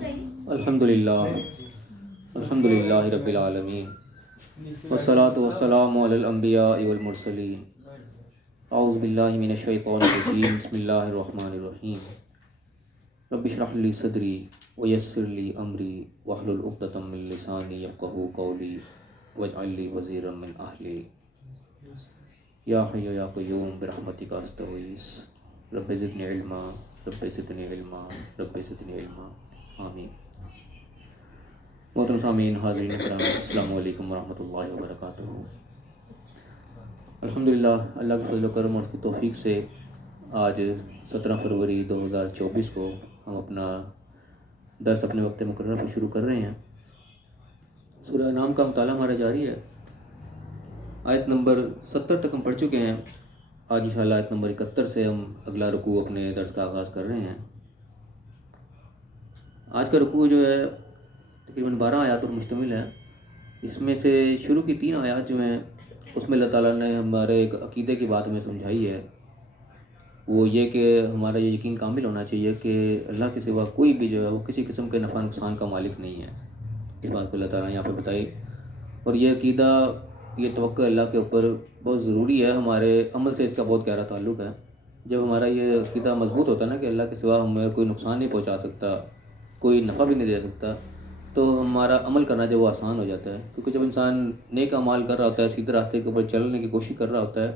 الحمدللہ الحمدللہ رب العالمین والصلاة والسلام علی الانبیاء والمرسلین اعوذ باللہ من الشیطان الرجیم بسم اللہ الرحمن الرحیم رب اشرح لی صدری ویسر لی امری واحلل عقدۃ من لسانی یفقہوا قولی واجعل لی وزیرا من اہلی یا حی یا قیوم برحمتک استغیث رب زدنی علما رب زدنی علما رب زدنی علما آمین۔ محترم سامعین، حاضرین کرام، السلام علیکم ورحمۃ اللہ وبرکاتہ۔ الحمدللہ اللہ کے فضل و کرم اور اس کی توفیق سے آج 17 فروری 2024 کو ہم اپنا درس اپنے وقت مقررہ پر شروع کر رہے ہیں۔ سورہ انعام کا مطالعہ ہمارا جاری ہے۔ آیت نمبر 70 تک ہم پڑھ چکے ہیں۔ آج انشاءاللہ آیت نمبر 71 سے ہم اگلا رکوع اپنے درس کا آغاز کر رہے ہیں۔ آج کا رکوع جو ہے تقریباً 12 آیات پر مشتمل ہے۔ اس میں سے شروع کی 3 آیات جو ہیں اس میں اللہ تعالیٰ نے ہمارے ایک عقیدے کی بات ہمیں سمجھائی ہے، وہ یہ کہ ہمارا یہ یقین کامل ہونا چاہیے کہ اللہ کے سوا کوئی بھی جو ہے وہ کسی قسم کے نفع نقصان کا مالک نہیں ہے۔ اس بات کو اللہ تعالیٰ نے یہاں پہ بتائی، اور یہ عقیدہ، یہ توقع اللہ کے اوپر بہت ضروری ہے۔ ہمارے عمل سے اس کا بہت گہرا تعلق ہے۔ جب ہمارا یہ عقیدہ مضبوط ہوتا ہے نا کہ اللہ کے سوا ہمیں کوئی نقصان نہیں پہنچا سکتا، کوئی نفع بھی نہیں دے سکتا، تو ہمارا عمل کرنا جو وہ آسان ہو جاتا ہے۔ کیونکہ جب انسان نیک اعمال کر رہا ہوتا ہے، سیدھے راستے کے اوپر چلنے کی کوشش کر رہا ہوتا ہے،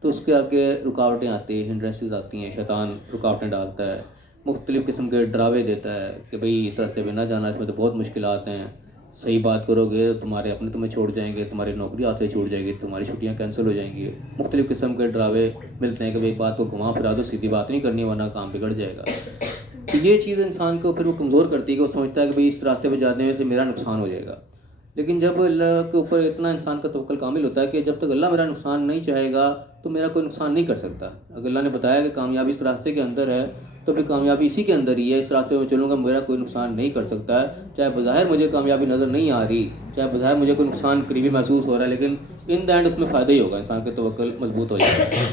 تو اس کے آگے رکاوٹیں آتی ہیں، ہنڈرنسز آتی ہیں، شیطان رکاوٹیں ڈالتا ہے، مختلف قسم کے ڈراوے دیتا ہے کہ بھئی اس راستے پہ نہ جانا، اس میں تو بہت مشکلات ہیں، صحیح بات کرو گے تمہارے اپنے تمہیں چھوڑ جائیں گے، تمہاری نوکری ہاتھ سے چھوٹ جائے گی، تمہاری چھٹیاں کینسل ہو جائیں گی۔ مختلف قسم کے ڈراوے ملتے ہیں کہ بھئی بات کو گھما پھرا دو، سیدھی بات نہیں کرنی ورنہ کام بگڑ جائے گا۔ تو یہ چیز انسان کو پھر وہ کمزور کرتی ہے کہ وہ سمجھتا ہے کہ بھئی اس راستے پہ جانے سے میرا نقصان ہو جائے گا۔ لیکن جب اللہ کے اوپر اتنا انسان کا توکل کامل ہوتا ہے کہ جب تک اللہ میرا نقصان نہیں چاہے گا تو میرا کوئی نقصان نہیں کر سکتا۔ اگر اللہ نے بتایا کہ کامیابی اس راستے کے اندر ہے تو پھر کامیابی اسی کے اندر ہی ہے۔ اس راستے میں چلوں گا، میرا کوئی نقصان نہیں کر سکتا ہے، چاہے بظاہر مجھے کامیابی نظر نہیں آ رہی، چاہے بظاہر مجھے کوئی نقصان قریبی محسوس ہو رہا ہے، لیکن ان دا اینڈ اس میں فائدہ ہی ہوگا، انسان کا توکل مضبوط ہو جائے گا۔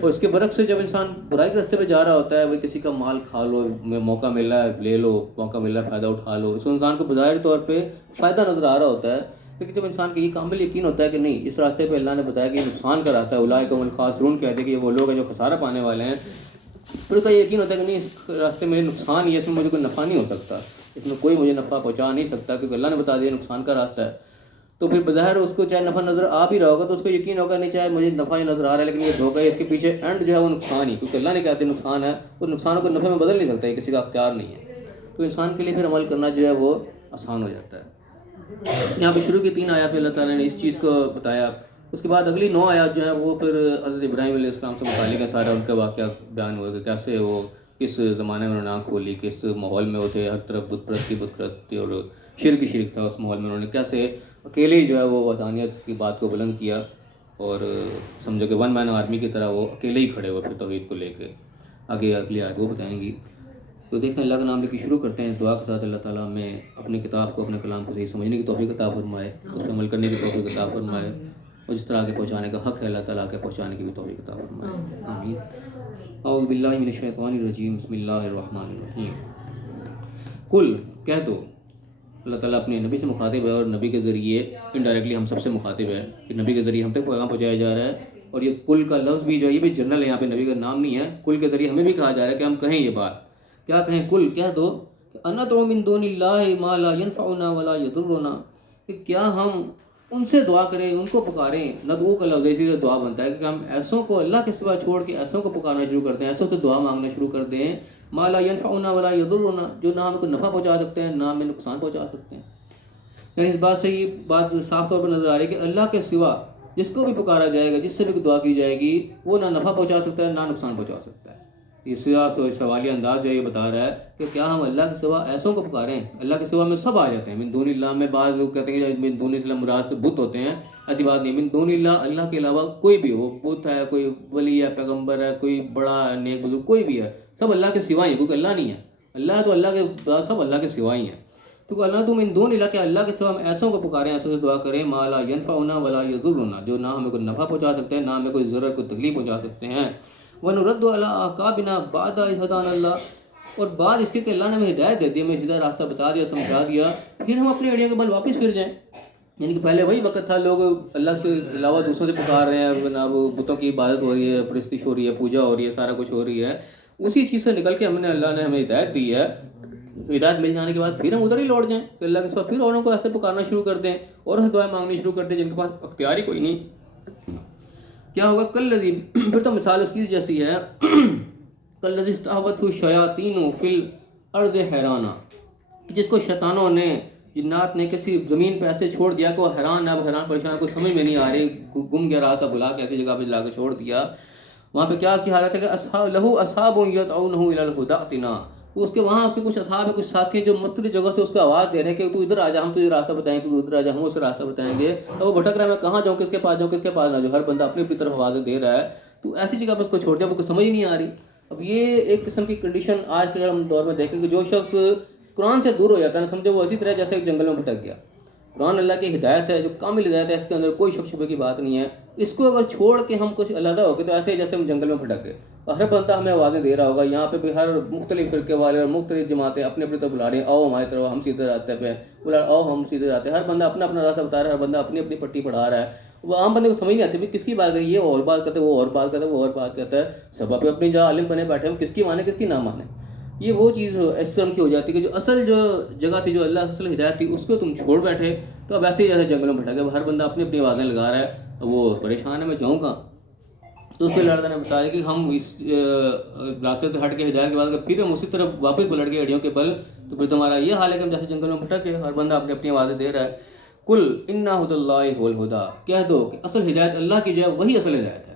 اور اس کے برعکس سے جب انسان برائی کے راستے پہ جا رہا ہوتا ہے، وہ کسی کا مال کھا لو، موقع مل رہا ہے لے لو، موقع مل رہا ہے فائدہ اٹھا لو، اس کو انسان کو بظاہر طور پہ فائدہ نظر آ رہا ہوتا ہے، لیکن جب انسان کو یہ کامل یقین ہوتا ہے کہ نہیں، اس راستے پہ اللہ نے بتایا کہ یہ نقصان کا راستہ ہے، اولئک هم الخاسرون کہتے ہیں کہ یہ وہ لوگ ہیں جو خسارہ پانے والے ہیں، پھر اس کا یہ یقین ہوتا ہے کہ نہیں، اس راستے میں نقصان ہی ہے، اس میں مجھے کوئی نفع نہیں ہو سکتا، اس میں کوئی مجھے نفع پہنچا نہیں سکتا، کیونکہ اللہ نے بتا دیا نقصان کا راستہ ہے۔ تو پھر بظاہر اس کو چاہے نفع نظر آ بھی رہا ہوگا تو اس کو یقین ہوگا نہیں، چاہے مجھے نفع ہی نظر آ رہا ہے لیکن یہ دھوکہ ہے، اس کے پیچھے اینڈ جو ہے وہ نقصان ہی، کیونکہ اللہ نے کہتے ہیں نقصان ہے، تو نقصان کو نفع میں بدل نہیں سکتا، یہ کسی کا اختیار نہیں ہے۔ تو انسان کے لیے پھر عمل کرنا جو ہے وہ آسان ہو جاتا ہے۔ یہاں پہ شروع کی 3 آیات میں اللہ تعالیٰ نے اس چیز کو بتایا۔ اس کے بعد اگلی 9 آیات جو ہیں وہ پھر حضرت ابراہیم علیہ السلام سے متعلق ہے، سارا ان کا واقعہ بیان ہوا کہ کیسے وہ کس زمانے میں انہوں نے آنکھ کھولی، کس ماحول میں وہ تھے، ہر طرف بت پرستی اور شرک تھا، اس ماحول میں انہوں نے کیسے اکیلے ہی جو ہے وہ وحدانیت کی بات کو بلند کیا، اور سمجھو کہ 1 مین آرمی کی طرح وہ اکیلے ہی کھڑے ہوئے پھر توحید کو لے کے۔ آگے اگلی آیت وہ بتائیں گی۔ تو دیکھتے ہیں، اللہ کا نام لے کے شروع کرتے ہیں، دعا کے ساتھ اللہ تعالیٰ ہمیں اپنے کتاب کو، اپنے کلام کو صحیح سمجھنے کی توفیق عطا فرمائے، اس پہ عمل کرنے کی توفیق عطا فرمائے، اور جس طرح آگے پہنچانے کا حق ہے اللہ تعالیٰ کے پہنچانے کی بھی توفیق عطا فرمائے، آمین۔ اعوذ باللہ من الشیطان الرجیم، بسم اللہ الرحمن الرحیم۔ قل، کہہ دو، اللہ تعالیٰ اپنے نبی سے مخاطب ہے، اور نبی کے ذریعے انڈائریکٹلی ہم سب سے مخاطب ہے کہ نبی کے ذریعے ہم تک پیغام پہنچایا جا رہا ہے۔ اور یہ قل کا لفظ بھی جو ہے یہ بھی جنرل ہے، یہاں پہ نبی کا نام نہیں ہے، قل کے ذریعے ہمیں بھی کہا جا رہا ہے کہ ہم کہیں یہ بات، کیا کہیں؟ قل، کہہ دو کہ اندعو من دون اللہ ما لا ينفعنا ولا يضرنا، کہ کیا ہم ان سے دعا کریں، ان کو پکاریں۔ ندعو کا لفظ اسی سے دعا بنتا ہے کہ ہم ایسوں کو اللہ کے سوا چھوڑ کے ایسوں کو پکارنا شروع کر دیں، ایسوں سے دعا مانگنا شروع کر دیں، ما لا ينفعنا ولا يضرنا، جو نہ ہمیں کوئی نفع پہنچا سکتے ہیں نہ ہمیں نقصان پہنچا سکتے ہیں۔ یعنی اس بات سے یہ بات صاف طور پر نظر آ رہی ہے کہ اللہ کے سوا جس کو بھی پکارا جائے گا، جس سے بھی دعا کی جائے گی، وہ نہ نفع پہنچا سکتا ہے نہ نقصان پہنچا سکتا ہے۔ یہ سوالیہ انداز جو یہ بتا رہا ہے کہ کیا ہم اللہ کے سوا ایسوں کو پکاریں؟ اللہ کے سوا میں سب آ جاتے ہیں، من دون اللہ میں بعض لوگ کہتے ہیں کہ من دون اللہ مراد سے بت ہوتے ہیں، ایسی بات نہیں، من دون اللہ اللہ کے علاوہ کوئی بھی ہو، بت ہے، کوئی ولی ہے، پیغمبر ہے، کوئی بڑا نیک بزرگ کوئی بھی ہے، سب اللہ کے سوا ہی ہیں، کیونکہ اللہ نہیں ہے، اللہ تو اللہ کے سب اللہ کے سوا ہی ہیں۔ تو اللہ تو من دون اللہ، کہ اللہ کے سوا ہم ایسوں کو پکاریں، ایسوں سے دعا کریں، ما لا ينفعنا ولا يضرنا، جو نہ ہمیں کوئی نفع پہنچا سکتے ہیں نہ ہمیں کوئی ضرر، کوئی تکلیف پہنچا سکتے ہیں۔ وَنُرَدُّ عَلَىٰ أَعْقَابِنَا بَعْدَ إِذْ هَدَانَا اللَّهُ، اور بعد اس کے کہ اللہ نے ہمیں ہدایت دے دی, ہمیں سیدھا راستہ بتا دیا, سمجھا دیا, پھر ہم اپنے ایڑیوں کے بل واپس پھر جائیں. یعنی کہ پہلے وہی وقت تھا, لوگ اللہ سے علاوہ دوسروں سے پکار رہے ہیں, جناب بتوں کی عبادت ہو رہی ہے, پرستش ہو رہی ہے, پوجا ہو رہی ہے, سارا کچھ ہو رہی ہے. اسی چیز سے نکل کے اللہ نے ہمیں ہدایت دی ہے. ہدایت مل جانے کے بعد پھر ہم ادھر ہی لوٹ جائیں کہ اللہ کے سوا پھر اوروں کو ایسے پکارنا شروع کر دیں, اور دعائیں مانگنی شروع کر دیں جن کے پاس اختیار ہی کوئی نہیں. کیا ہوگا؟ کالذی, پھر تو مثال اس کی جیسی ہے, کالذی استہوتہ الشیاطین فی الارض حیرانہ, جس کو شیطانوں نے, جنات نے کسی زمین پہ ایسے چھوڑ دیا کہ وہ حیران, اب حیران پریشان, کوئی سمجھ میں نہیں آ رہی, گم گیا رہا تھا, بلا کے ایسی جگہ پہ لا کے چھوڑ دیا. وہاں پہ کیا اس کی حالت ہے کہ لہو اصحاب یدعونہ الی الہدی ائتنا, اس کے وہاں اس کے کچھ اصحاب ہیں, کچھ ساتھی جو مختلف جگہ سے اس کو آواز دے رہے ہیں کہ تو ادھر آ جا, ہم تجھے راستہ بتائیں گے, تو ادھر آ جا, ہم اسے راستہ بتائیں گے. تو وہ بھٹک رہا ہے, میں کہاں جاؤں, کس کے پاس جاؤں, کس کے پاس نہ جاؤں, ہر بندہ اپنی اپنی طرف آوازیں دے رہا ہے. تو ایسی جگہ پہ اس کو چھوڑ دیا, وہ کو سمجھ ہی نہیں آ رہی. اب یہ ایک قسم کی کنڈیشن آج کے ہم دور میں دیکھیں کہ جو شخص قرآن سے دور ہو جاتا ہے, سمجھو وہ اسی طرح جیسے ایک جنگل میں بھٹک گیا. قرآن اللہ کی ہدایت ہے, جو کامل ہدایت ہے, اس کے اندر کوئی شک شبے کی بات نہیں ہے. اس کو اگر چھوڑ کے ہم کچھ علیحدہ ہو کے, تو ایسے جیسے ہم جنگل میں بھٹک گئے. ہر بندہ ہمیں آوازیں دے رہا ہوگا, یہاں پہ بھی ہر مختلف فرقے والے اور مختلف جماعتیں اپنے اپنے طرف بلا رہی ہیں, آؤ ہماری طرف, ہم سیدھے راستے پہ, بولا آؤ ہم سیدھے راستے. ہر بندہ اپنا اپنا راستہ بتا رہا ہے, ہر بندہ اپنی اپنی پٹی پڑھا رہا ہے. وہ عام بندے کو سمجھ نہیں آتی بھی کس کی بات ہے, یہ اور بات کرتا ہے, وہ اور بات کرتا ہے, وہ اور بات کرتا ہے. سب اپنی جگہ عالم بنے بیٹھے ہیں, کس کی مانے کس کی نہ مانے. یہ وہ چیز اس طرح کی ہو جاتی ہے کہ جو اصل جو جگہ تھی, جو اللہ اصل ہدایت تھی, اس کو تم چھوڑ بیٹھے. تو اب ایسے ہی جیسے جنگل میں بھٹک گئے, ہر بندہ اپنی اپنی آوازیں لگا رہا ہے, وہ پریشان ہے, میں جاؤں کہاں. تو اس کے لڑکے نے بتایا کہ ہم اس راستے سے ہٹ کے ہدایت کے بعد پھر ہم اسی طرف واپس پلٹ گئے ایڑیوں کے بل, تو پھر تمہارا یہ حال ہے کہ ہم جیسے جنگل میں بھٹک گئے, ہر بندہ اپنی اپنی آوازیں دے رہا ہے. کل انا ھدی اللہ ھو الھدی, کہہ دو کہ اصل ہدایت اللہ کی جو ہے وہی اصل ہدایت ہے.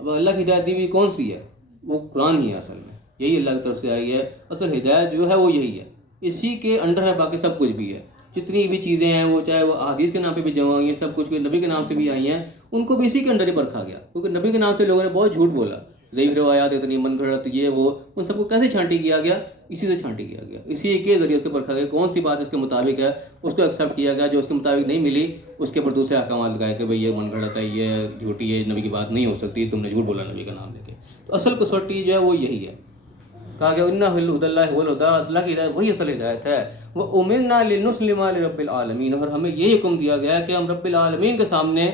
اب اللہ کی ہدایت دی ہوئی کون سی ہے؟ وہ قرآن ہی ہے, اصل میں یہی اللہ کی طرف سے آئی ہے. اصل ہدایت جو ہے وہ یہی ہے, اسی کے انڈر ہے, باقی سب کچھ بھی ہے. جتنی بھی چیزیں ہیں, وہ چاہے وہ احادیث کے نام پہ بھی جمع ہوئی ہیں, سب کچھ نبی کے نام سے بھی آئی ہیں, ان کو بھی اسی کے انڈر ہی پرکھا گیا. کیونکہ نبی کے نام سے لوگوں نے بہت جھوٹ بولا, ضعیف روایات اتنی, من گھڑت, یہ وہ, ان سب کو کیسے چھانٹی کیا گیا؟ اسی سے چھانٹی کیا گیا, اسی کے ذریعے اس کے پرکھا گیا. کون سی بات اس کے مطابق ہے, اس کو ایکسیپٹ کیا گیا. جو اس کے مطابق نہیں ملی, اس کے اوپر دوسرے احکامات لگائے کہ بھئی یہ من گھڑت ہے, یہ جھوٹی ہے, نبی کی بات نہیں ہو سکتی, تم نے جھوٹ بولا نبی کا نام لے کے. تو اصل کسوٹی جو ہے وہ یہی ہے. کہا کہ انا ھدی اللہ ھو الھدی, اللہ کی ہدایت وہی اصل ہدایت ہے. وَأُمِرْنَا لِنُسْلِمَ لِرَبِّ الْعَالَمِينَ, اور ہمیں یہ حکم دیا گیا ہے کہ ہم رب العالمین کے سامنے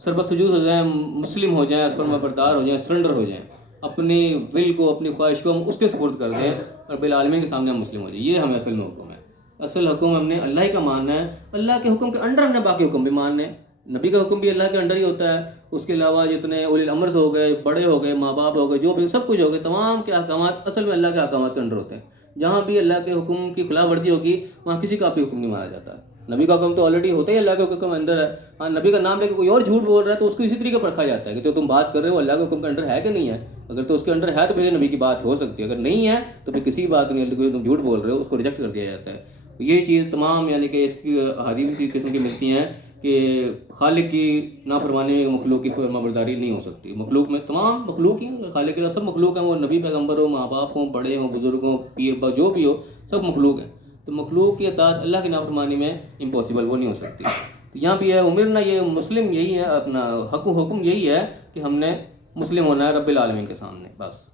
سربت سجود ہو جائیں, مسلم ہو جائیں, فرما بردار ہو جائیں, سرنڈر ہو جائیں. اپنی ول کو, اپنی خواہش کو ہم اس کے سپرد کر دیں, رب العالمین کے سامنے ہم مسلم ہو جائیں. یہ ہمیں اصل میں حکم ہے. اصل حکم ہم نے اللہ ہی کا ماننا ہے. اللہ کے حکم کے انڈر ہم نے باقی حکم بھی ماننے ہیں. نبی کا حکم بھی اللہ کے انڈر ہی ہوتا ہے. اس کے علاوہ جتنے اولی الامر ہو گئے, بڑے ہو گئے, ماں باپ ہو گئے, جو بھی سب کچھ ہو گئے, تمام کے احکامات اصل میں اللہ کے احکامات کے انڈر ہوتے ہیں. جہاں بھی اللہ کے حکم کی خلاف ورزی ہوگی, وہاں کسی کا بھی حکم نہیں مانا جاتا. نبی کا حکم تو آلریڈی ہوتا ہی اللہ کے حکم کے اندر ہے. ہاں, نبی کا نام لے کے کوئی اور جھوٹ بول رہا ہے تو اس کو اسی طریقے پرکھا جاتا ہے کہ جو تم بات کر رہے ہو اللہ کے حکم کے انڈر ہے کہ نہیں ہے. اگر تو اس کے انڈر ہے تو پھر نبی کی بات ہو سکتی ہے, اگر نہیں ہے تو پھر کسی بات نہیں ہے, تم جھوٹ بول رہے ہو, اس کو ریجیکٹ کر دیا جاتا ہے. یہی چیز تمام یعنی کہ اس کی احادیث اسی قسم کی ملتی ہیں کہ خالق کی نافرمانی میں مخلوق کی فرما برداری نہیں ہو سکتی. مخلوق میں تمام مخلوق ہی, خالق کے سب مخلوق ہیں, وہ نبی پیغمبر ہو, ماں باپ ہوں, بڑے ہوں, بزرگ ہوں, پیر جو بھی ہو, سب مخلوق ہیں. تو مخلوق کی اطاعت اللہ کی نافرمانی میں امپاسبل, وہ نہیں ہو سکتی. تو یہاں بھی ہے امرنا, یہ مسلم یہی ہے, اپنا حکم یہی ہے کہ ہم نے مسلم ہونا ہے رب العالمین کے سامنے, بس.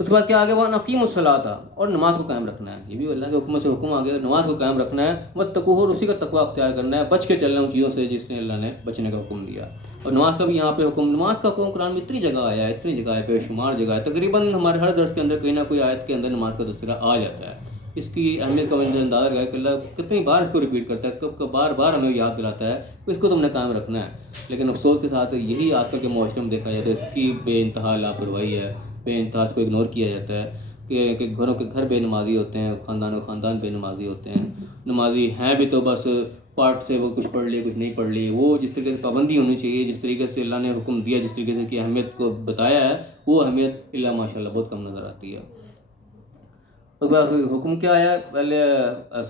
اس کے بعد کیا آگے, وہ نقیم الصلاۃ, اور نماز کو قائم رکھنا ہے. یہ بھی اللہ کے حکم سے حکم آ گیا, نماز کو قائم رکھنا ہے. واتقوہ, اور اسی کا تقویٰ اختیار کرنا ہے, بچ کے چلنا ان چیزوں سے جس نے اللہ نے بچنے کا حکم دیا. اور نماز کا بھی یہاں پہ حکم, نماز کا حکم قرآن میں اتنی جگہ آیا ہے, اتنی جگہ ہے, بے شمار جگہ ہے. تقریباً ہمارے ہر درس کے اندر کہیں نہ کوئی آیت کے اندر نماز کا تذکرہ آ جاتا ہے. اس کی اہمیت کا مجھے اندازہ ہے کہ اللہ کتنی بار اس کو ریپیٹ کرتا ہے, کب بار بار ہمیں یاد دلاتا ہے کہ اس کو تم نے قائم رکھنا ہے. لیکن افسوس کے ساتھ یہی آج کل کے معاشرے میں دیکھا جاتا ہے, اس کی بے انتہا لاپرواہی ہے, بے انتہا اس کو اگنور کیا جاتا ہے کہ گھروں کے گھر بے نمازی ہوتے ہیں, خاندانوں کے خاندان بے نمازی ہوتے ہیں. نمازی ہیں بھی تو بس پارٹ سے, وہ کچھ پڑھ لی کچھ نہیں پڑھ لی. وہ جس طریقے سے پابندی ہونی چاہیے, جس طریقے سے اللہ نے حکم دیا, جس طریقے سے کی اہمیت کو بتایا ہے, وہ اہمیت اللہ ماشاء اللہ بہت کم نظر آتی ہے. اس کے بعد حکم کیا آیا, پہلے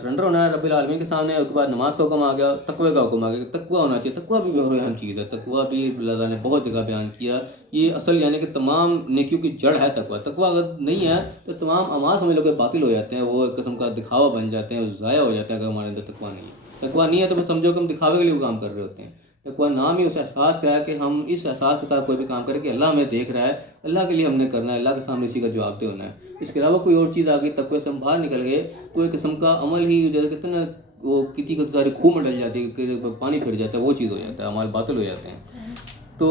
سرنڈر ہونا ہے رب العالمین کے سامنے. اس کے بعد نماز کا حکم آ گیا, تقوی کا حکم آ گیا, تقوی ہونا چاہیے. تقوی بھی بہت اہم چیز ہے. تقوی بھی اللہ نے بہت جگہ بیان کیا. یہ اصل یعنی کہ تمام نیکیوں کی جڑ ہے تقوی. تقوی اگر نہیں ہے تو تمام اعمال سمجھ لو کہ باطل ہو جاتے ہیں, وہ ایک قسم کا دکھاوا بن جاتے ہیں, ضائع ہو جاتا ہے. اگر ہمارے اندر تقوی نہیں ہے, تقوی نہیں ہے تو پھر سمجھو کہ ہم دکھاوے کے لیے وہ کام کر رہے ہوتے ہیں. ایک بار نام ہی اس احساس کا ہے کہ ہم اس احساس کے ساتھ کوئی بھی کام کریں کہ اللہ ہمیں دیکھ رہا ہے، اللہ کے لیے ہم نے کرنا ہے، اللہ کے سامنے اسی کا جواب دہ ہونا ہے. اس کے علاوہ کوئی اور چیز آ گئی، تقوی سے ہم باہر نکل گئے تو ایک قسم کا عمل ہی جیسے کہتے ہیں نا، وہ کتی کو ساری خوہ میں ڈل جاتی ہے کہ پانی پھر جاتا ہے، وہ چیز ہو جاتا ہے، ہمارے باطل ہو جاتے ہیں. تو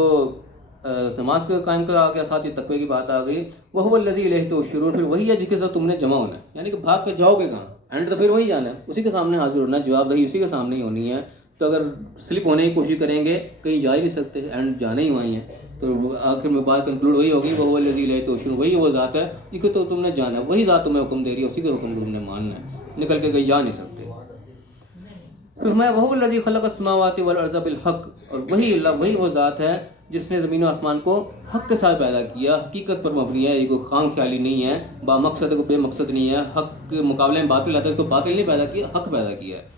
نماز کو قائم کرا کے ساتھ یہ تقوی کی بات آ گئی. وہ الذی الیہ تحشرون، پھر وہی ہے جس کے ساتھ تم نے جمع ہونا ہے، یعنی کہ بھاگ کے جاؤ گے کہاں، اینڈ تو پھر وہی جانا ہے، اسی کے سامنے حاضر ہونا ہے، جواب دہی اسی کے سامنے ہی ہونی ہے. تو اگر سلپ ہونے کی کوشش کریں گے کہیں جا ہی نہیں سکتے، اینڈ جانے ہی وہیں ہیں. تو آخر میں بات کنکلوڈ وہی ہوگی، وہ الذی الیہ تحشرون، وہی وہ ذات ہے جس کو تو تم نے جانا ہے، وہی ذات تمہیں حکم دے رہی ہے، اسی کے حکم کو تم نے ماننا ہے، نکل کے کہیں جا نہیں سکتے. پھر میں وہ الذی خلق السماوات والارض بالحق، اور وہی اللہ، وہی وہ ذات ہے جس نے زمین و آسمان کو حق کے ساتھ پیدا کیا، حقیقت پر مبنی ہے، یہ کوئی خام خیالی نہیں ہے، با مقصد کو بے مقصد نہیں ہے، حق کے مقابلے میں باطل آتا ہے، اس کو باطل نہیں پیدا کیا، حق پیدا کیا ہے.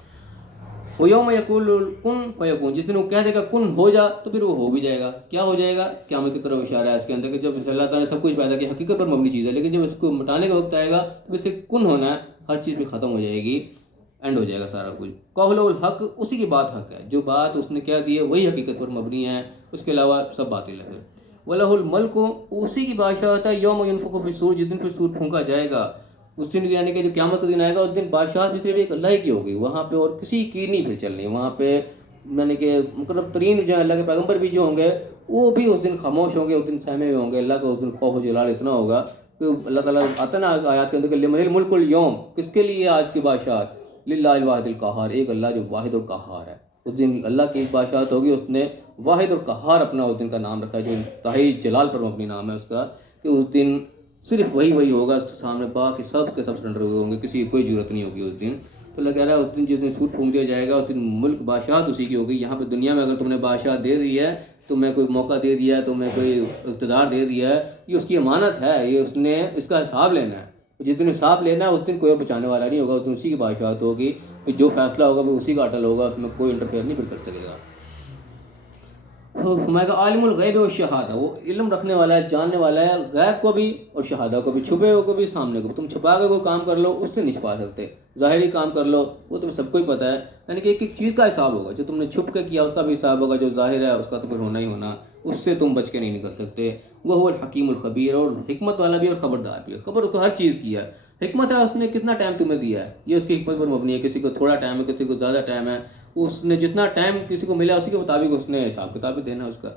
وہ یوم یقول کن فیکون، جس دن وہ کہہ دے گا کن ہو جا تو پھر وہ ہو بھی جائے گا. کیا ہو جائے گا؟ قیامت کی طرف اشارہ ہے اس کے اندر کہ جب اللہ تعالیٰ نے سب کچھ پیدا کیا، حقیقت پر مبنی چیز ہے، لیکن جب اس کو مٹانے کا وقت آئے گا تو اسے کن ہونا ہے، ہر چیز بھی ختم ہو جائے گی، اینڈ ہو جائے گا سارا کچھ. قول الحق، اسی کی بات حق ہے، جو بات اس نے کہہ دی ہے وہی حقیقت پر مبنی ہے، اس کے علاوہ سب باطل ہے. پھر وَلَهُ الْمَلْكُ، اسی کی بادشاہ ہوتا ہے، یوم ينفخ فی الصور، جس دن پھر سور پھونکا جائے گا. اس دن یعنی کہ جو قیامت کا دن آئے گا، اس دن بادشاہ بھی صرف ایک اللہ ہی کی ہوگی، وہاں پہ اور کسی کی نہیں پھر چلنی. وہاں پہ یعنی کہ مقرب ترین جو اللہ کے پیغمبر بھی جو ہوں گے وہ بھی اس دن خاموش ہوں گے، اس دن سہمے ہوئے ہوں گے. اللہ کا اس دن خوف و جلال اتنا ہوگا کہ اللہ تعالیٰ آتا نا آیات کے اندر کہ لمن الملک اليوم، کس کے لیے آج کی بادشاہت، للہ الواحد القہار، ایک اللہ جو واحد اور قہار ہے. اس دن اللہ کی بادشاہت ہوگی، اس نے واحد اور قہار اپنا اس دن کا نام رکھا ہے، جو انتہائی جلال پر مبنی نام ہے اس کا، کہ اس دن صرف وہی ہوگا، اس کے سامنے باقی سب کے سب سرنڈر ہوئے ہوں گے، کسی کی کوئی ضرورت نہیں ہوگی اس دن. تو اللہ کہہ رہا ہے اس دن جس دن سور پھونک دیا جائے گا، اس دن ملک بادشاہت اسی کی ہوگی. یہاں پہ دنیا میں اگر تم نے بادشاہ دے دی ہے، تمہیں کوئی موقع دے دیا ہے، تمہیں کوئی اقتدار دے دیا ہے، یہ اس کی امانت ہے، یہ اس نے اس کا حساب لینا ہے. جس دن حساب لینا ہے اس دن کوئی بچانے والا نہیں ہوگا، اس دن اسی کی بادشاہت ہوگی، پھر جو فیصلہ ہوگا وہ اسی کا اٹل ہوگا، اس میں کوئی انٹرفیئر نہیں پھر کر سکے گا. میں کہا عالم الغیب و شہادہ، وہ علم رکھنے والا ہے، جاننے والا ہے غیب کو بھی اور شہادہ کو بھی، چھپے ہوئے کو بھی سامنے کو بھی. تم چھپا کے کوئی کام کر لو اس سے نہیں چھپا سکتے، ظاہری کام کر لو وہ تمہیں سب کو ہی پتہ ہے. یعنی کہ ایک ایک چیز کا حساب ہوگا، جو تم نے چھپ کے کیا اس کا بھی حساب ہوگا، جو ظاہر ہے اس کا تو پھر ہونا ہی ہونا، اس سے تم بچ کے نہیں نکل سکتے. وہ هو الحکیم الخبیر، اور حکمت والا بھی اور خبردار بھی ہے. خبر اس کو ہر چیز کی ہے، حکمت ہے اس نے کتنا ٹائم تمہیں دیا ہے، یہ اس کی حکمت پر مبنی ہے. کسی کو تھوڑا ٹائم ہے، کسی کو زیادہ ٹائم ہے، اس نے جتنا ٹائم کسی کو ملا اسی کے مطابق اس نے حساب کتاب بھی دینا اس کا.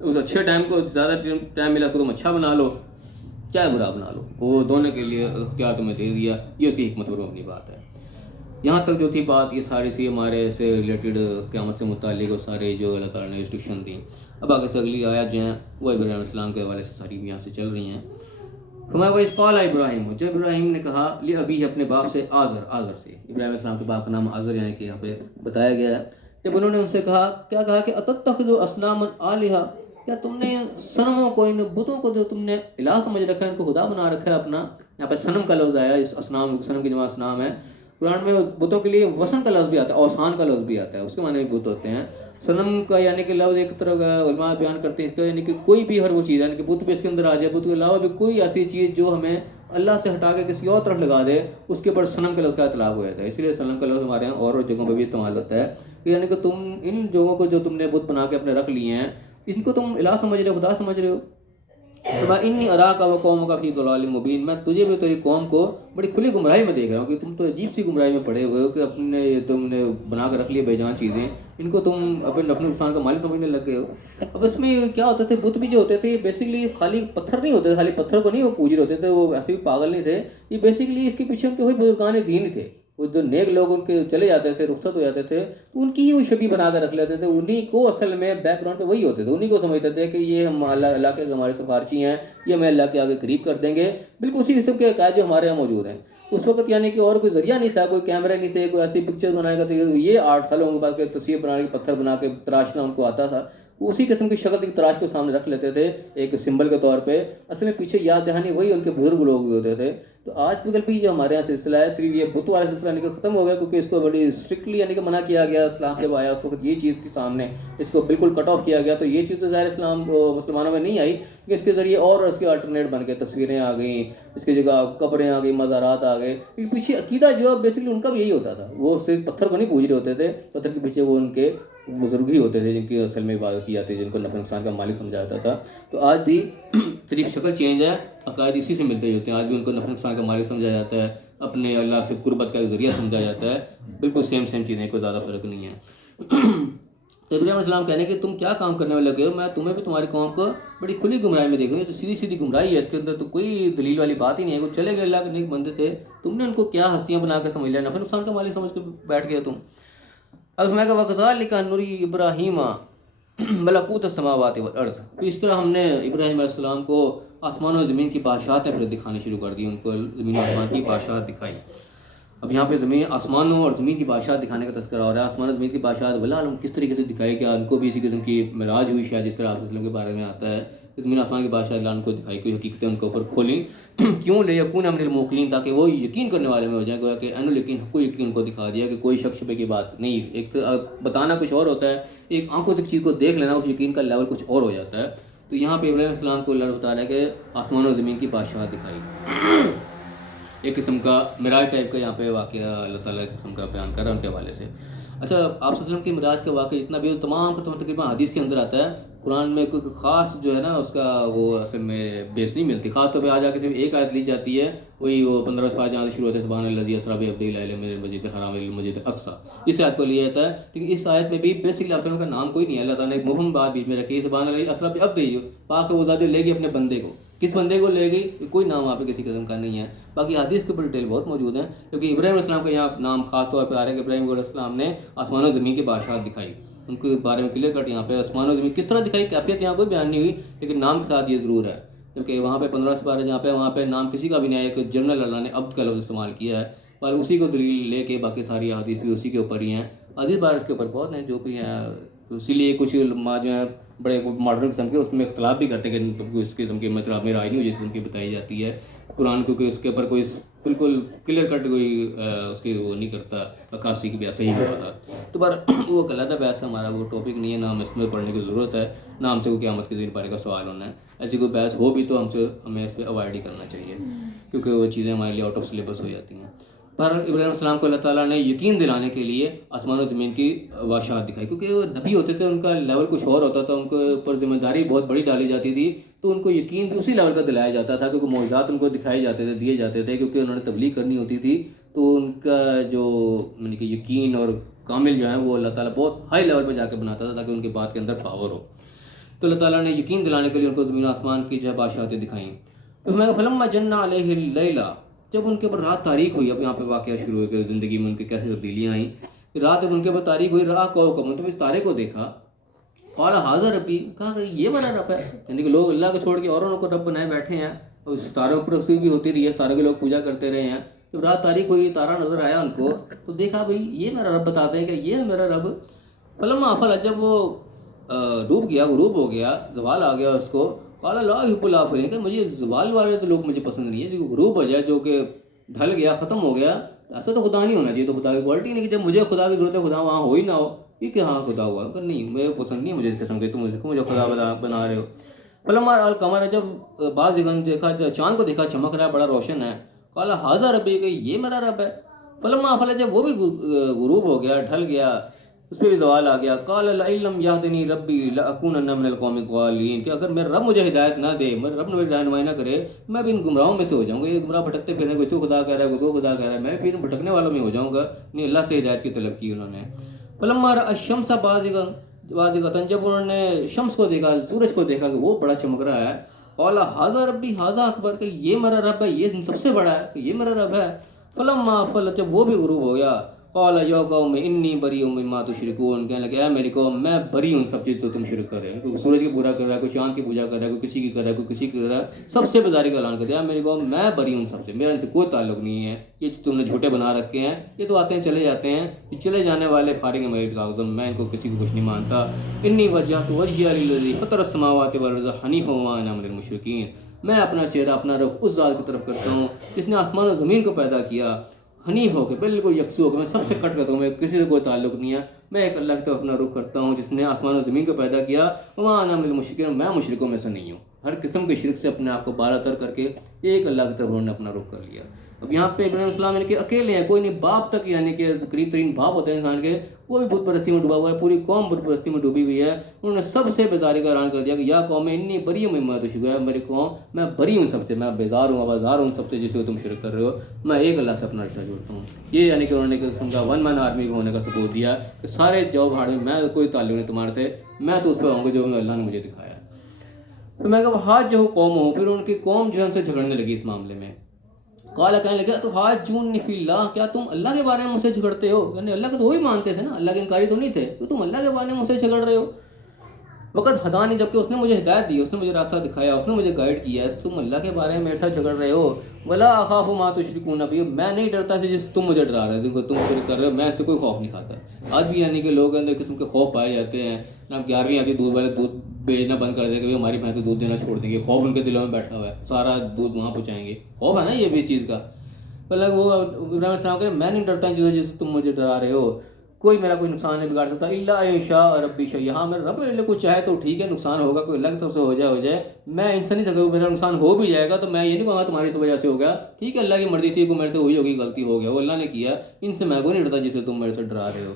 اس اچھے ٹائم کو زیادہ ٹائم ملا تو تم اچھا بنا لو، چاہے برا بنا لو، وہ دونوں کے لیے اختیار تمہیں دے دیا. یہ اس کی حکمت پر مبنی بات ہے. یہاں تک جو تھی بات یہ ساری سی ہمارے سے ریلیٹڈ قیامت سے متعلق اور سارے جو اللہ تعالیٰ نے ریسٹرکشن دی. اب آگے سے اگلی آیات جو ہیں وہ ابراہیم علیہ السلام کے حوالے سے ساری بھی یہاں سے چل رہی ہیں. فرمایا وہ اس قال ابراہیم، جب ابراہیم نے کہا ابھی اپنے باپ سے، آزر سے، ابراہیم علیہ السلام کے باپ کا نام آزر یعنی کہ یہاں پہ بتایا گیا ہے. جب انہوں نے ان سے کہا، کیا کہا کہ اتتخذوا اصناما آلہہ، کیا تم نے صنموں کو، ان بتوں کو جو تم نے الہ سمجھ رکھا ہے، ان کو خدا بنا رکھا ہے اپنا. یہاں پہ صنم کا لفظ آیا ہے، اس اصنام، صنم کی جمع اصنام ہے. قرآن میں بتوں کے لیے وثن کا لفظ بھی آتا ہے، اوثان کا لفظ بھی آتا ہے، اس کے معنی بھی بت ہوتے ہیں. صنم کا یعنی کہ لفظ ایک طرح کا علماء بیان کرتے ہیں اس کا، یعنی کہ کوئی بھی ہر وہ چیز ہے، یعنی کہ بت بھی اس کے اندر آ جائے، بت کے علاوہ بھی کوئی ایسی چیز جو ہمیں اللہ سے ہٹا کے کسی اور طرف لگا دے، اس کے اوپر صنم کے لفظ کا اطلاق ہو جاتا ہے. اس لیے صنم کا لفظ ہمارے یہاں اور جگہوں پہ بھی استعمال ہوتا ہے کہ یعنی کہ تم ان جگہوں کو جو تم نے بت بنا کے اپنے رکھ لیے ہیں، ان کو تم الہ سمجھ رہے ہو، خدا سمجھ رہے ہو. انی اراک و قومک فی ضلال مبین، میں تجھے بھی تیری قوم کو بڑی کھلی گمراہی میں دیکھ رہا ہوں کہ تم تو عجیب سی گمراہی میں پڑے ہوئے ہو کہ اپنے تم نے بنا کے رکھ لیے بے جان چیزیں، ان کو تم اپنے نقصان کا مالک سمجھنے لگ گئے ہو. اب اس میں کیا ہوتے تھے، بت بھی جو ہوتے تھے یہ بیسکلی خالی پتھر نہیں ہوتے تھے، خالی پتھر کو نہیں وہ پوج رہے ہوتے تھے، وہ ایسے بھی پاگل نہیں تھے. یہ بیسکلی اس کے پیچھے ان کے وہی بزرگان دین ہی تھے. وہ جو نیک لوگ ان کے چلے جاتے تھے، رخصت ہو جاتے تھے، تو ان کی ہی وہ شبیہ بنا کے رکھ لیتے تھے. انہی کو اصل میں بیک گراؤنڈ پہ وہی ہوتے تھے، انہی کو سمجھتے تھے کہ یہ ہم اللہ کے ہمارے سفارشی ہیں، یہ ہمیں اللہ کے آگے قریب کر دیں گے. بالکل اسی قسم کے عقائد جو ہمارے یہاں موجود ہیں اس وقت. یعنی کہ اور کوئی ذریعہ نہیں تھا، کوئی کیمرے نہیں تھے، کوئی ایسی پکچر بنائے گا تو یہ 8 سالوں کے بعد تصویر بنا کے پتھر بنا کے تراشنا ان کو آتا تھا. وہ اسی قسم کی شکل کی تراش کو سامنے رکھ لیتے تھے ایک سمبل کے طور پہ. اصل میں پیچھے یاد دہانی وہی ان کے بزرگ لوگ ہوتے تھے تو آج بھی جو ہمارے یہاں سلسلہ ہے صرف یہ بت والا سلسلہ یعنی کہ ختم ہو گیا، کیونکہ اس کو بڑی اسٹرکٹلی یعنی کہ منع کیا گیا. اسلام جب آیا اس وقت یہ چیز تھی سامنے، اس کو بالکل کٹ آف کیا گیا. تو یہ چیز تو ظاہر اسلام مسلمانوں میں نہیں آئی، کہ اس کے ذریعے اور اس کے آلٹرنیٹ بن گئے، تصویریں آ گئیں، اس کی جگہ قبریں آ گئی، مزارات آ گئے. کیونکہ پیچھے عقیدہ جو بیسکلی ان کا بھی یہی ہوتا تھا، وہ صرف پتھر کو نہیں پوج رہے ہوتے تھے، پتھر کے پیچھے وہ ان کے بزرگ ہی ہوتے تھے جن کی اصل میں عبادت کی جاتی ہے، جن کو نفع نقصان کا مالک سمجھا جاتا تھا. تو آج بھی صرف شکل چینج ہے، عقائد اسی سے ملتے جلتے ہیں. آج بھی ان کو نفع نقصان کا مالک سمجھا جاتا ہے، اپنے اللہ سے قربت کا ذریعہ سمجھا جاتا ہے. بالکل سیم چیزیں، کوئی زیادہ فرق نہیں ہے. تو ابراہیم علیہ السلام کہنے کہ تم کیا کام کرنے والے لگے ہو، میں تمہیں بھی تمہاری قوم کو بڑی کھلی گمراہی میں دیکھوں گی. تو سیدھی گمراہی ہے اس کے اندر، تو کوئی دلیل والی بات ہی نہیں ہے. کوئی چلے گئے اللہ کے نیک بندے تھے، تم نے ان کو کیا ہستیاں بنا کے سمجھ لیا، نفع نقصان کا مالک سمجھ کے بیٹھ گئے تم. اب میں کہا وَكَذَلِكَ نُرِي إِبْرَاهِيمَ مَلَكُوتَ السَّمَاوَاتِ وَالْأَرْضِ. تو اس طرح ہم نے ابراہیم علیہ السلام کو آسمان و زمین کی بادشاہتیں پھر دکھانی شروع کر دی، ان کو زمین و آسمان کی بادشاہت دکھائی. اب یہاں پہ زمین آسمانوں اور زمین کی بادشاہت دکھانے کا تذکرہ ہو رہا ہے. آسمان و زمین کی بادشاہت ولا عالم کس طریقے سے دکھائی، کیا ان کو بھی اسی قسم کی معراج ہوئی شاید، جس طرح آپ وسلم کے بارے میں آتا ہے زمین آسمان کی بادشاہت اللہ ان کو دکھائی، کوئی حقیقتیں ان کے اوپر کھولیں. کیوں؟ لیکون من الموقنین، تاکہ وہ یقین کرنے والے میں ہو جائیں. گویا کہ عین الیقین، حق یقین کو دکھا دیا کہ کوئی شک شبے کی بات نہیں. ایک تو بتانا کچھ اور ہوتا ہے، ایک آنکھوں سے چیز کو دیکھ لینا، اس یقین کا لیول کچھ اور ہو جاتا ہے. تو یہاں پہ ابراہیم علیہ السلام کو اللہ بتا رہا ہے کہ آسمان و زمین کی بادشاہت دکھائی. ایک قسم کا معراج ٹائپ کا یہاں پہ واقعہ اللہ تعالیٰ ایک قسم کا بیان کر رہا ہے ان کے حوالے سے. اچھا، آپ صلی اللہ علیہ وسلم کی معراج کا واقعہ جتنا بھی تمام کا تقریباً حدیث کے اندر آتا ہے. قرآن میں کوئی خاص جو ہے نا اس کا وہ اصل میں بیس نہیں ملتی. خاص طور پہ آ جا کے صرف ایک آیت لی جاتی ہے، وہی وہ 15 سے جہاں سے شروع ہوتا ہے سبحان الذی اسریٰ بعبدہ لیلا من المسجد الحرام الی المسجد الاقصیٰ. اس آیت کو لیا جاتا ہے، لیکن اس آیت میں بھی بیسکلی آپ کا نام کوئی نہیں ہے. اللہ تعالیٰ نے ایک مبہم بات بیچ میں رکھی ہے، سبحان الذی اسریٰ بعبدہ، پاک وہ ذات جو لے گی اپنے بندے کو. کس بندے کو لے گئی، کوئی نام وہاں پہ کسی قسم کا نہیں ہے. باقی حدیث کے اوپر ڈیٹیل بہت موجود ہیں، کیونکہ ابراہیم علیہ السلام کا یہاں نام خاص طور پہ آ رہا ہے کہ ابراہیم علیہ السلام نے آسمان و زمین کی بادشاہت دکھائی. ان کے بارے میں کلیئر کٹ یہاں پہ آسمان و زمین کس طرح دکھائی، کیفیت یہاں کوئی بیان نہیں ہوئی، لیکن نام کے ساتھ یہ ضرور ہے. کیونکہ وہاں پہ 15 سے 12 جہاں پہ وہاں پہ نام کسی کا بھی نہیں ہے، ایک جنرل اللہ نے عبد کا لفظ استعمال کیا ہے، پر اسی کو دلیل لے کے باقی ساری حدیث بھی اسی کے اوپر ہی ہیں. حدیث بارش کے اوپر بہت ہیں جو بھی ہیں، اسی لیے کچھ علماء جو ہیں بڑے ماڈرن قسم کے اس میں اختلاف بھی کرتے ہیں کہ اس قسم کی مطلب میں رائے نہیں ہوئی جس قسم کی بتائی جاتی ہے قرآن، کیونکہ اس کے اوپر کوئی بالکل کلیئر کٹ کوئی اس کی وہ نہیں کرتا عکاسی کی بھی صحیح ہوا. تو پر وہ ایک علیحدہ بحث ہے، ہمارا وہ ٹاپک نہیں ہے، نہ ہم اس میں پڑھنے کی ضرورت ہے، نہ ہم سے کوئی قیامت کے دن بارے کا سوال ہونا ہے. ایسی کوئی بحث ہو بھی تو ہمیں اس پہ اوائڈ ہی کرنا چاہیے، کیونکہ وہ چیزیں ہمارے لیے آؤٹ آف سلیبس ہو جاتی ہیں. پر ابراہیم علیہ السلام کو اللہ تعالیٰ نے یقین دلانے کے لیے آسمان و زمین کی بادشاہت دکھائی، کیونکہ وہ نبی ہوتے تھے، ان کا لیول کچھ اور ہوتا تھا، ان کے اوپر ذمہ داری بہت بڑی ڈالی جاتی تھی، تو ان کو یقین بھی اسی لیول کا دلایا جاتا تھا، کیونکہ معجزات ان کو دکھائے جاتے تھے، دیے جاتے تھے، کیونکہ انہوں نے تبلیغ کرنی ہوتی تھی. تو ان کا جو یعنی کہ یقین اور کامل جو ہے وہ اللہ تعالیٰ بہت ہائی لیول پہ جا کے بناتا تھا تاکہ ان کے بات کے اندر پاور ہو. تو اللہ تعالیٰ نے یقین دلانے کے لیے ان کو زمین و آسمان کی جو ہے بادشاہتیں دکھائیں. تو میں فلما جن علیہ اللیل، جب ان کے اوپر رات تاریک ہوئی. اب یہاں پہ واقعہ شروع ہو کہ زندگی میں ان کی کیسے تبدیلیاں آئیں. رات جب ان کے اوپر تاریک ہوئی، راہ کو مطلب اس تارے کو دیکھا، قال ھذا ربی، کہا کہ یہ میرا رب ہے. یعنی کہ لوگ اللہ کو چھوڑ کے اوروں کو رب بنائے بیٹھے ہیں، اور ستاروں پر رسوئی بھی ہوتی رہی ہے، ستاروں کے لوگ پوجا کرتے رہے ہیں. جب رات تاریک ہوئی، تارا نظر آیا ان کو، تو دیکھا بھئی یہ میرا رب بتاتے ہیں کہ یہ ہے میرا رب. فلما افل، جب وہ ڈوب گیا، غروب ہو گیا، زوال آ گیا اس کو، قال لا احب الافلین، کہ مجھے زوال والے تو لوگ مجھے پسند نہیں ہے. جو غروب ہو جائے، جو کہ ڈھل گیا، ختم ہو گیا، ایسا تو خدا نہیں ہونا چاہیے. تو خدا کی کوالٹی نہیں کہ جب مجھے خدا کی ضرورت ہے خدا وہاں ہو ہی نہ ہو. یہ کہ ہاں خدا ہوا، کہ نہیں مجھے پسند نہیں ہے مجھے اس قسم کے، تم مجھے خدا بنا رہے ہو. فلما القمر، جب بعض دیکھا چاند کو دیکھا چمک رہا ہے، بڑا روشن ہے، قال ھذا ربی، کہ یہ میرا رب ہے. فلما افل، جب وہ بھی غروب ہو گیا، ڈھل گیا، اس پہ بھی زوال آ گیا، قال لئن لم یہدنی ربی لاکونن من القوم الضالین، کہ اگر میرا رب مجھے ہدایت نہ دے، میرا رب مجھے رہنمائی نہ کرے، میں بھی ان گمراہوں میں سے ہو جاؤں گا. یہ گمراہ بھٹکتے پھرنے، کوئی کو خدا کہہ رہا ہے، کوئی کو خدا کہہ رہا ہے، میں پھر بھٹکنے والوں میں ہو جاؤں گا. نہیں، اللہ سے ہدایت کی طلب کی انہوں نے. فلما رأى الشمس بازغۃ، جب انہوں نے شمس کو دیکھا، سورج کو دیکھا کہ وہ بڑا چمک رہا ہے، قال ھذا ربی ھذا اکبر، کہ یہ میرا رب ہے، یہ سب سے بڑا ہے، کہ یہ میرا رب ہے. فلما افل، جب وہ بھی غروب ہو گیا، قال یا قوم انی بریء مما تشرکون، کہنے لگے اے میری قوم میں بری ہوں سب چیز تو تم شرک کر رہے ہیں. کوئی سورج کی پورا کر رہا ہے، کوئی چاند کی پوجا کر رہا ہے، کوئی کسی کی کر رہا ہے، کوئی کسی کی کر رہا ہے، سب سے بازاری کا اعلان کر دیا میری قوم میں بری ہوں سب سے، میرا ان سے کوئی تعلق نہیں ہے. یہ تم نے جھوٹے بنا رکھے ہیں، یہ تو آتے ہیں چلے جاتے ہیں، یہ چلے جانے والے فارغ ہیں میری کاغذم، میں ان کو کسی کو کچھ نہیں مانتا. انی وجہت وجہی للذی فطر السماوات والارض حنیفا وما انا من المشرکین. میں اپنا چہرہ اپنا رخ اس ذات کی طرف کرتا ہوں جس نے آسمان و زمین کو پیدا کیا، حنیف ہو کے، بالکل یکسو ہو کے، میں سب سے کٹ کرتا ہوں، میں کسی سے کوئی تعلق نہیں ہے، میں ایک اللہ کی طرف اپنا رخ کرتا ہوں جس نے آسمان و زمین کو پیدا کیا، وما انا من المشرکین، میں مشرکوں میں سے نہیں ہوں۔ ہر قسم کے شرک سے اپنے آپ کو بالا تر کر کے ایک اللہ کی طرف انہوں نے اپنا رخ کر لیا۔ اب یہاں پہ ابراہیم علیہ السلام یعنی کہ اکیلے ہیں، کوئی نہیں، باپ تک یعنی کہ قریب ترین باپ ہوتے ہیں انسان کے، وہ بھی بت پرستی میں ڈوبا ہوا ہے، پوری قوم بت پرستی میں ڈوبی ہوئی ہے۔ انہوں نے سب سے بیزاری کا اعلان کر دیا کہ یا قوم انی بری مما تشرکون، ہے میری قوم میں بری ہوں سب سے، میں بیزار ہوں، آبازار ہوں سب سے جس کو تم شرک کر رہے ہو، میں ایک اللہ سے اپنا رشتہ جوڑتا ہوں۔ یہ یعنی کہ انہوں نے قسم کا ون مین آرمی ہونے کا ثبوت دیا کہ سارے جو بھاڑ میں کوئی تعلق نہیں تمہارے سے، میں تو اس پہ آؤں گا جو اللہ نے مجھے دکھایا۔ تو میں کہا حاج جو قوم ہوں، پھر ان کی قوم جو ہے ان سے جھگڑنے لگی اس معاملے میں۔ قال کہنے لگا تو حاجونی فی اللہ، کیا تم اللہ کے بارے میں مجھ سے جھگڑتے ہو؟ یعنی اللہ کو تو وہی مانتے تھے نا، اللہ کے انکاری تو نہیں تھے، تو تم اللہ کے بارے میں مجھ سے جھگڑ رہے ہو۔ وقت ہدانی، جبکہ اس نے مجھے ہدایت دی، اس نے مجھے راستہ دکھایا، اس نے مجھے گائیڈ کیا ہے، تم اللہ کے بارے میں میرے ساتھ جھگڑ رہے ہو۔ ولا اخاف ما تشرکون به، میں نہیں ڈرتا سے جس تم مجھے ڈرا رہے ہو، دیکھو تم شرک کر رہے ہو، میں اس سے کوئی خوف نہیں کھاتا۔ آج بھی یعنی کہ لوگ اندر قسم کے خوف پائے جاتے ہیں، جناب 11ویں آتی دودھ والے دودھ بیچنا بند کر دے کہ ہماری بھینسیں دودھ دینا چھوڑ دیں گے، خوف ان کے دلوں میں بیٹھا ہوا ہے، سارا دودھ وہاں پہنچائیں گے، خوف ہے نا یہ بھی اس چیز کا۔ مطلب وہ ابراہیم علیہ السلام کہ میں نہیں ڈرتا جس سے تم مجھے ڈرا رہے ہو، کوئی میرا کوئی نقصان نہیں بگاڑ سکتا، الا ان شاء ربی شیئا، ہاں میرا رب میرے لیے کچھ چاہے تو ٹھیک ہے، نقصان ہوگا کوئی اللہ کی طرف سے ہو جائے، میں ان سے نہیں سکتا، میرا نقصان ہو بھی جائے گا تو میں یہ نہیں کہوں گا تمہاری سے وجہ سے ہو گیا، ٹھیک ہے اللہ کی مرضی تھی، کوئی میرے سے ہوئی ہوگی، غلطی ہو گیا، وہ اللہ نے کیا، ان سے میں کوئی نہیں ڈرتا جسے تم میرے سے ڈرا رہے ہو۔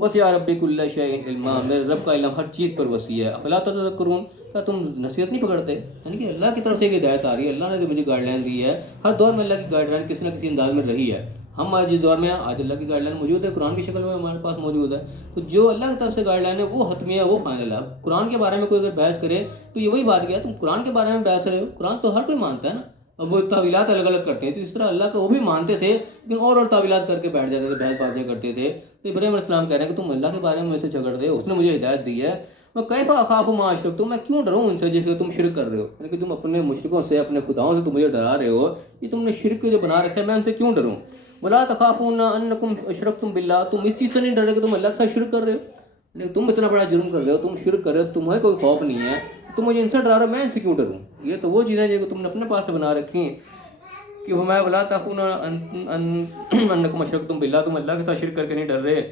وسع ربی کل شیء علما، میرے رب کا علم ہر چیز پر وسیع ہے، افلا تذکرون، کیا تم نصیحت نہیں پکڑتے؟ یعنی کہ اللہ کی طرف سے ایک ہدایت آ رہی ہے، اللہ نے مجھے گائیڈ لائن دی ہے، ہر دور میں اللہ کی گائیڈ لائن کسی نہ کسی انداز میں رہی ہے، ہم آج جس دور میں ہیں آج اللہ کی گائیڈ لائن موجود ہے، قرآن کی شکل میں ہمارے پاس موجود ہے، تو جو اللہ کی طرف سے گائیڈ لائن ہے وہ حتمی ہے، وہ فائنل ہے۔ اب قرآن کے بارے میں کوئی اگر بحث کرے تو یہ وہی بات کیا تم قرآن کے بارے میں بحث رہے ہو، قرآن تو ہر کوئی مانتا ہے نا، اب وہ تعویلات الگ الگ کرتے ہیں، تو اس طرح اللہ کا وہ بھی مانتے تھے لیکن اور تعویلات کر کے بیٹھ جاتے تھے، بحث بازیاں کرتے تھے۔ تو ابراہیم علیہ السلام کہہ رہے ہیں کہ تم اللہ کے بارے میں سے جھگڑ رہے ہو، اس نے مجھے ہدایت دی ہے، میں کیف اخاف ما اشرکتم، میں کیوں ڈروں ان سے جس سے تم شرک کر رہے ہو، یعنی کہ تم اپنے مشرکوں سے اپنے خداؤں سے تم مجھے ڈرا رہے ہو، یہ تم نے شرک جو بنا رکھا ہے میں ان سے کیوں ڈروں۔ ولا تخافون انکم اشرکتم باللہ، تم اس چیز سے نہیں ڈر رہے کہ تم اللہ کے ساتھ شرک کر رہے ہو، یعنی تم اتنا بڑا جرم کر رہے ہو، تم شرک کر رہے ہو، تمہیں کوئی خوف نہیں ہے، تم مجھے ان سے ڈرا رہے ہو، میں ان سے کیوں ڈروں؟ یہ تو وہ چیزیں جو تم نے اپنے پاس سے بنا رکھی ہیں کہ وہ میں ولا تخافون انکم اشرکتم باللہ، تم اللہ کے ساتھ شرک کر کے نہیں ڈر رہے،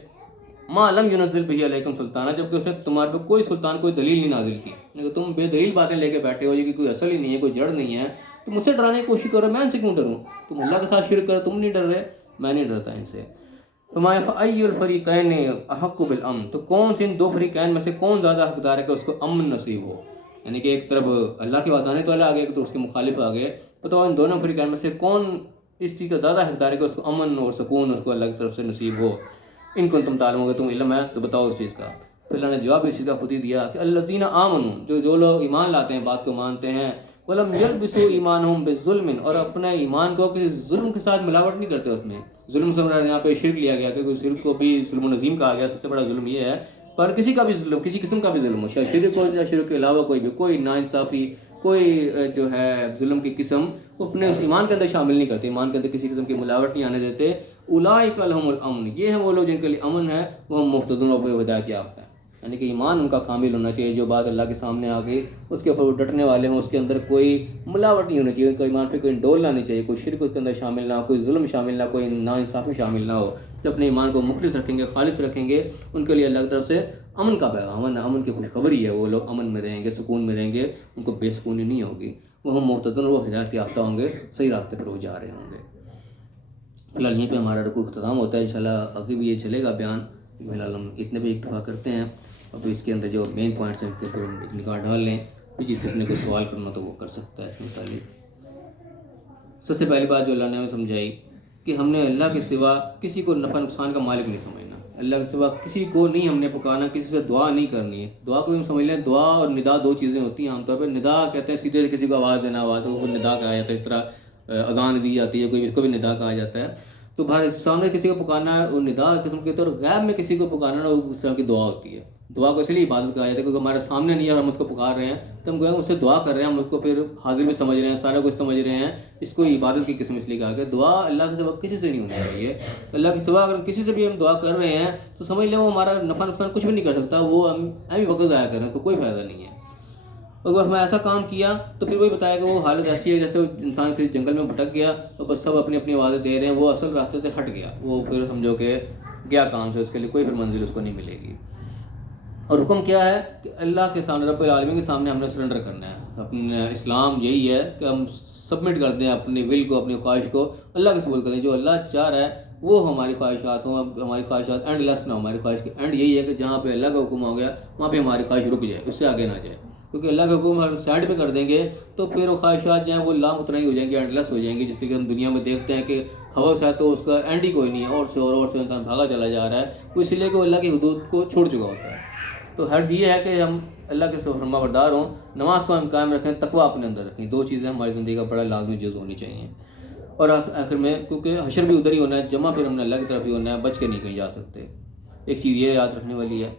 ما لم ينزل به علیکم سلطانہ، جبکہ اس نے تمہارے پہ کوئی سلطان کوئی دلیل نہیں نازل کی، یعنی کہ تم بے دلیل باتیں لے کے بیٹھے ہو، یہ کہ کوئی اصل ہی نہیں ہے، کوئی جڑ نہیں ہے، تو مجھ سے ڈرانے کی کوشش کرو، میں ان سے کیوں ڈروں؟ تم اللہ کے ساتھ شرک کرو، تم نہیں ڈر رہے، میں نہیں ڈرتا ان سے۔ فَأَيُّ الْفَرِيقَيْنِ أَحَقُّ بِالْأَمْنِ، تو کون سے ان دو فریقین میں سے کون زیادہ حقدار ہے کہ اس کو امن نصیب ہو، یعنی کہ ایک طرف اللہ کی وعدانی تو آگے، ایک طرف اس کے مخالف آگے، بتاؤ ان دونوں فریقین میں سے کون اس چیز کا زیادہ حقدار ہے کہ اس کو امن اور سکون اس کو اللہ کی طرف سے نصیب ہو۔ ان کو تم تعلم ہوگا، تم علم ہے تو بتاؤ اس چیز کا۔ پھر اللہ نے جواب اس چیز کا خود ہی دیا کہ الذین آمنوا، جو لوگ ایمان لاتے ہیں، بات کو مانتے ہیں، ولم یلبسوا ایمانہم بظلم، اور اپنے ایمان کو کسی ظلم کے ساتھ ملاوٹ نہیں کرتے، اس میں ظلم سے یہاں پہ شرک لیا گیا کہ شرک کو بھی ظلم و نظیم کہا گیا، سب سے بڑا ظلم یہ ہے، پر کسی کا بھی ظلم، کسی قسم کا بھی ظلم ہو، شرک ہو یا شرک کے علاوہ کوئی بھی، کوئی ناانصافی، کوئی جو ہے ظلم کی قسم وہ اپنے اس ایمان کے اندر شامل نہیں کرتے، ایمان کے اندر کسی قسم کی ملاوٹ نہیں آنے دیتے۔ اولئک لہم الامن، یہ ہیں وہ لوگ جن کے لیے امن ہے، وہ مہتدون و ہدایت یافتہ ہیں، یعنی کہ ایمان ان کا کامل ہونا چاہیے، جو بات اللہ کے سامنے آ گئی اس کے اوپر وہ ڈٹنے والے ہوں، اس کے اندر کوئی ملاوٹ نہیں ہونی چاہیے، ان کا ایمان پہ کوئی ڈولنا نہیں چاہیے، کوئی شرک اس کے اندر شامل نہ ہو، کوئی ظلم شامل نہ ہو، کوئی ناانصافی شامل نہ ہو، جو اپنے ایمان کو مخلص رکھیں گے، خالص رکھیں گے، ان کے لیے اللہ کی طرف سے امن کا پیغام ہے، امن کی خوشخبری ہے، وہ لوگ امن میں رہیں گے، سکون میں رہیں گے، ان کو بے سکونی نہیں ہوگی، وہ مہتدون، وہ ہدایت یافتہ ہوں گے، صحیح راستے پر وہ جا رہے ہوں گے۔ فی الحال یہیں پہ ہمارا رکوع اختتام ہوتا ہے، انشاءاللہ آگے بھی یہ چلے گا بیان، فی الحال ہم اتنے بھی اکتفا کرتے ہیں، اب اس کے اندر جو مین پوائنٹس ہیں ان کے اوپر ایک نگاہ ڈال لیں، پھر جس کسی نے کوئی سوال کرنا تو وہ کر سکتا ہے اس متعلق۔ سب سے پہلی بات جو اللہ نے ہمیں سمجھائی کہ ہم نے اللہ کے سوا کسی کو نفع نقصان کا مالک نہیں سمجھنا، اللہ کے سوا کسی کو نہیں ہم نے پکارنا، کسی سے دعا نہیں کرنی ہے۔ دعا کو ہم سمجھ لیں، دعا اور ندا دو چیزیں ہوتی ہیں عام طور پہ۔ ندا کہتے ہیں سیدھے کسی کو آواز دینا، آواز کو ندا کہا جاتا ہے، اس طرح اذان دی جاتی ہے، کوئی اس کو بھی ندا کہا جاتا ہے۔ تو باہر سامنے کسی کو پکارنا ہے وہ ندا قسم کے طور، غیب میں کسی کو پکارنا وہ اس طرح کی دعا ہوتی ہے۔ دعا کو اس لیے عبادت کہا جاتا ہے کیونکہ ہمارے سامنے نہیں ہے اور ہم اس کو پکار رہے ہیں تو ہم گویا اس سے دعا کر رہے ہیں، ہم اس کو پھر حاضر بھی سمجھ رہے ہیں، سارا کچھ سمجھ رہے ہیں، اس کو عبادت کی قسم اس لیے کہا کہ دعا اللہ کے سوا کسی سے نہیں ہونی چاہیے۔ اللہ کے سوا اگر کسی سے بھی ہم دعا کر رہے ہیں تو سمجھ لیں وہ ہمارا نفع نقصان کچھ بھی نہیں کر سکتا، وہ ہم بھی وقت ضائع کر رہے ہیں، اس کو کوئی فائدہ نہیں ہے۔ اور وہ ہمیں ایسا کام کیا تو پھر وہی بتایا کہ وہ حالت ایسی ہے جیسے وہ انسان پھر جنگل میں بھٹک گیا تو بس سب اپنی اپنی آوازیں دے رہے ہیں، وہ اصل راستے سے ہٹ گیا، وہ پھر سمجھو کہ گیا کام سے، اس کے لیے کوئی پھر منزل اس کو نہیں ملے گی۔ اور حکم کیا ہے کہ اللہ کے سامنے، رب العالمین کے سامنے ہم نے سرنڈر کرنا ہے۔ اپنا اسلام یہی ہے کہ ہم سبمٹ کر دیں اپنی ول کو، اپنی خواہش کو اللہ کے سپرد کر دیں، جو اللہ چاہ رہا ہے وہ ہماری خواہشات ہوں، ہماری خواہشات اینڈ لیس نہ ہو۔ ہماری خواہش کی اینڈ یہی ہے کہ جہاں پہ اللہ کا حکم ہو گیا وہاں پہ ہماری خواہش رک جائے، اس سے آگے نہ جائے، کیونکہ اللہ کے حکم ہم سائڈ پہ کر دیں گے تو پھر وہ خواہشات جو ہیں وہ لامتناہی ہو جائیں گی، اینڈ لیس ہو جائیں گی، جس کہ ہم دنیا میں دیکھتے ہیں کہ ہوس ہے تو اس کا اینڈ ہی کوئی نہیں ہے، اور سے انسان بھاگا چلا جا رہا ہے، وہ اس لیے کہ وہ اللہ کی حدود کو چھوڑ چکا ہوتا ہے۔ تو ہر یہ ہے کہ ہم اللہ کے فرما بردار ہوں، نماز کو ہم قائم رکھیں، تقویٰ اپنے اندر رکھیں، دو چیزیں ہماری زندگی کا بڑا لازمی جز ہونی چاہیے۔ اور آخر میں کیونکہ حشر بھی ادھر ہی ہونا ہے، جمع پھر ہم نے اللہ کی طرف ہی ہونا ہے، بچ کے نہیں کہیں جا سکتے۔ ایک چیز یہ یاد رکھنے والی ہے،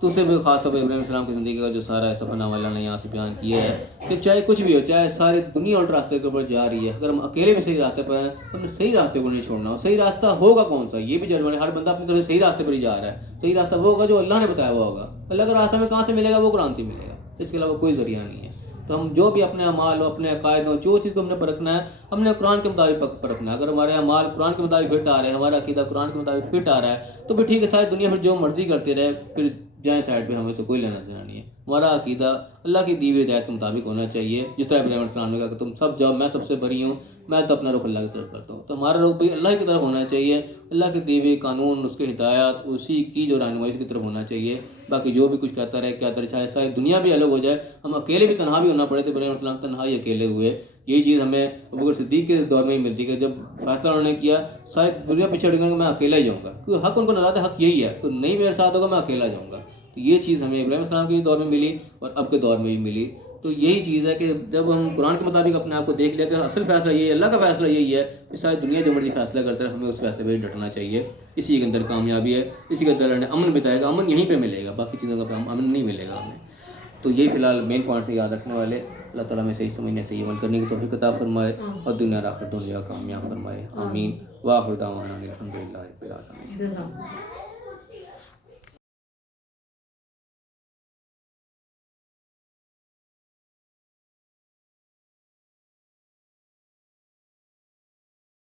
تو اسے بھی خاص طور پہ ابراہیم علیہ السلام کی زندگی کا جو سارا سفر نامہ اللہ نے یہاں سے بیان کیا ہے کہ چاہے کچھ بھی ہو، چاہے ساری دنیا الٹ راستے کے اوپر جا رہی ہے، اگر ہم اکیلے بھی صحیح راستے پر ہیں تو ہم نے صحیح راستے کو نہیں چھوڑنا۔ صحیح راستہ ہوگا کون سا، یہ بھی جرمنی، ہر بندہ اپنی طرف سے صحیح راستے پر ہی جا رہا ہے، صحیح راستہ وہ ہوگا جو اللہ نے بتایا ہوا ہوگا۔ اللہ کا راستہ ہمیں کہاں سے ملے گا؟ وہ قرآن سے ملے گا، اس کے علاوہ کوئی ذریعہ نہیں ہے۔ تو ہم جو بھی اپنے اعمال ہو، اپنے عقائد ہو، جو چیز کو ہم نے پرکھنا ہے ہم نے قرآن کے مطابق پرکھنا ہے۔ اگر ہمارے اعمال قرآن کے مطابق فٹ آ رہے ہیں، ہمارا عقیدہ قرآن کے مطابق فٹ آ رہا ہے تو پھر ٹھیک ہے، ساری دنیا پھر جو مرضی کرتے رہے، پھر جائیں سائڈ پہ، ہمیں تو کوئی لینا دینا نہیں ہے۔ ہمارا عقیدہ اللہ کی دی ہوئی ہدایت کے مطابق ہونا چاہیے، جس طرح ابراہیم علیہ السلام نے کہا کہ تم سب جاؤ، میں سب سے بری ہوں، میں تو اپنا رخ اللہ کی طرف کرتا ہوں۔ تو ہمارا رخ بھی اللہ کی طرف ہونا چاہیے، اللہ کے دی ہوئے قانون، اس کے ہدایات، اسی کی جو رہنمائی کی طرف ہونا چاہیے۔ باقی جو بھی کچھ کہتا رہے کیا طرح چاہے ساری دنیا بھی الگ ہو جائے، ہم اکیلے بھی تنہا بھی ہونا پڑے تو ابراہیم علیہ السلام تنہا ہی اکیلے ہوئے۔ یہی چیز ہمیں ابوبکر صدیق کے دور میں ہی ملتی کہ جب فیصلہ انہوں نے کیا ساری دنیا پیچھے ہٹ گئی کہ میں اکیلا ہی جاؤں گا، کیونکہ حق ان کو نظر حق یہی ہے، تو نہیں میرے ساتھ ہوگا میں اکیلا جاؤں گا۔ تو یہ چیز ہمیں ابراہیم السلام کے دور میں ملی اور اب کے دور میں بھی ملی۔ تو یہی چیز ہے کہ جب ہم قرآن کے مطابق اپنے آپ کو دیکھ لیا کہ اصل فیصلہ یہی ہے، اللہ کا فیصلہ یہی ہے، کہ ساری دنیا جو مرضی فیصلہ کرتا ہے ہمیں اس فیصلے پہ ڈٹنا چاہیے۔ اسی کے اندر کامیابی ہے، اسی کے اندر اللہ نے امن بتایا گا، امن یہیں پہ ملے گا، باقی چیزوں کا امن نہیں ملے گا ہمیں۔ تو یہی فی الحال مین پوائنٹ سے یاد رکھنے والے، اللہ تعالیٰ میں صحیح سمجھنے صحیح عمل کرنے کی توفیق عطا فرمائے اور دنیا اور آخرت دونوں جگہ کامیاب فرمائے، آمین۔ وآخر دعوانا الحمد للہ رب العالمین۔